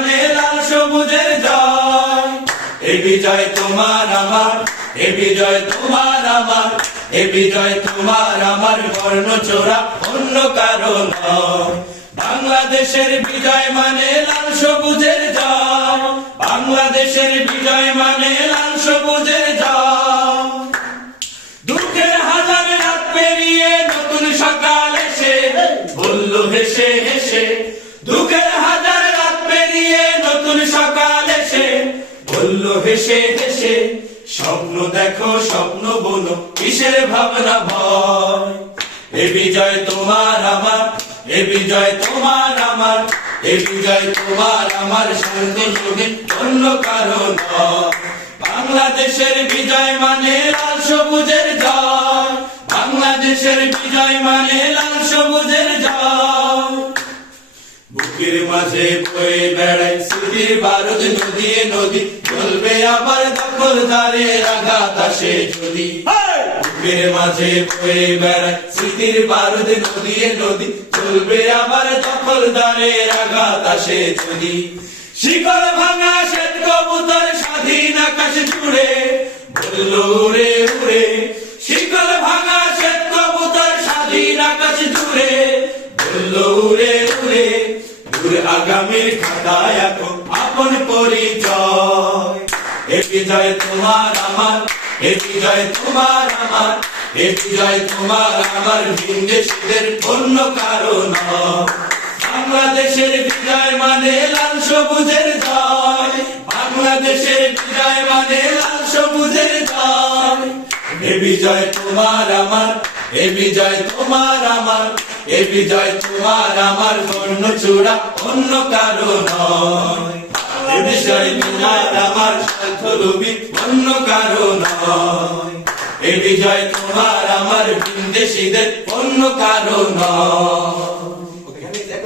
মানে লাল সবুজের জয়। এ বিজয় তোমার আমার, এ বিজয় তোমার আমার, এ বিজয় তোমার আমার, বর্ণচোরা অন্য কারো নয়। বাংলাদেশের বিজয় মানে লাল সবুজের জয়, বাংলাদেশের বিজয় মানে লাল সবুজের জয়। দুঃখের হাজার রাত পেরিয়ে নতুন সকাল এসে বলল হেসে হেসে, দুঃখের হাজার রাত পেরিয়ে নতুন সকাল এসে বলল হেসে হেসে, স্বপ্ন দেখো স্বপ্ন বলো কিসের ভাবনা ভয়। এ বিজয় তোমার আমার, এ বিজয় তোমার আমার, এ বিজয় তোমার আমার, শান্তি যুগে অন্য কারো নয়। বাংলাদেশের বিজয় মানে লাল সবুজের জয়, বাংলাদেশের বিজয় মানে লাল সবুজের জয়। বুকের মাঝে বয়ে বেড়ায় স্মৃতির বারুদ নদী নদী, চলবে আবার দখলদারের আঘাত আসে যদি। বুকের মাঝে বয়ে বেড়ায় স্মৃতির বারুদ নদী নদী, চলবে আবার দখলদারের আঘাত আসে যদি। শিকল ভাঙা শ্বেত কবুতর স্বাধীন আকাশ জুড়ে বলল উড়ে উড়ে, শিকল ভাঙা শ্বেত কবুতর স্বাধীন আকাশ জুড়ে বলল উড়ে উড়ে, দূর আগামীর খাতায় এখন আপন পরিচয়। এ বিজয় তোমার আমার, এ বিজয় তোমার আমার, এ বিজয় তোমার আমার, ভিনদেশীদের অন্য কারো নয়। বাংলাদেশের বিজয় মানে লাল সবুজের জয়, বাংলাদেশের বিজয় মানে লাল সবুজের জয়। এ বিজয় তোমার আমার, এ বিজয় তোমার আমার, এ বিজয় তোমার আমার, বর্ণচোরা অন্য কারো নয়। এ বিজয় তোমার আমার, স্বার্থলোভী অন্য কারো নয়। এ বিজয় তোমার আমার, ভিনদেশীদের অন্য কারো নয়।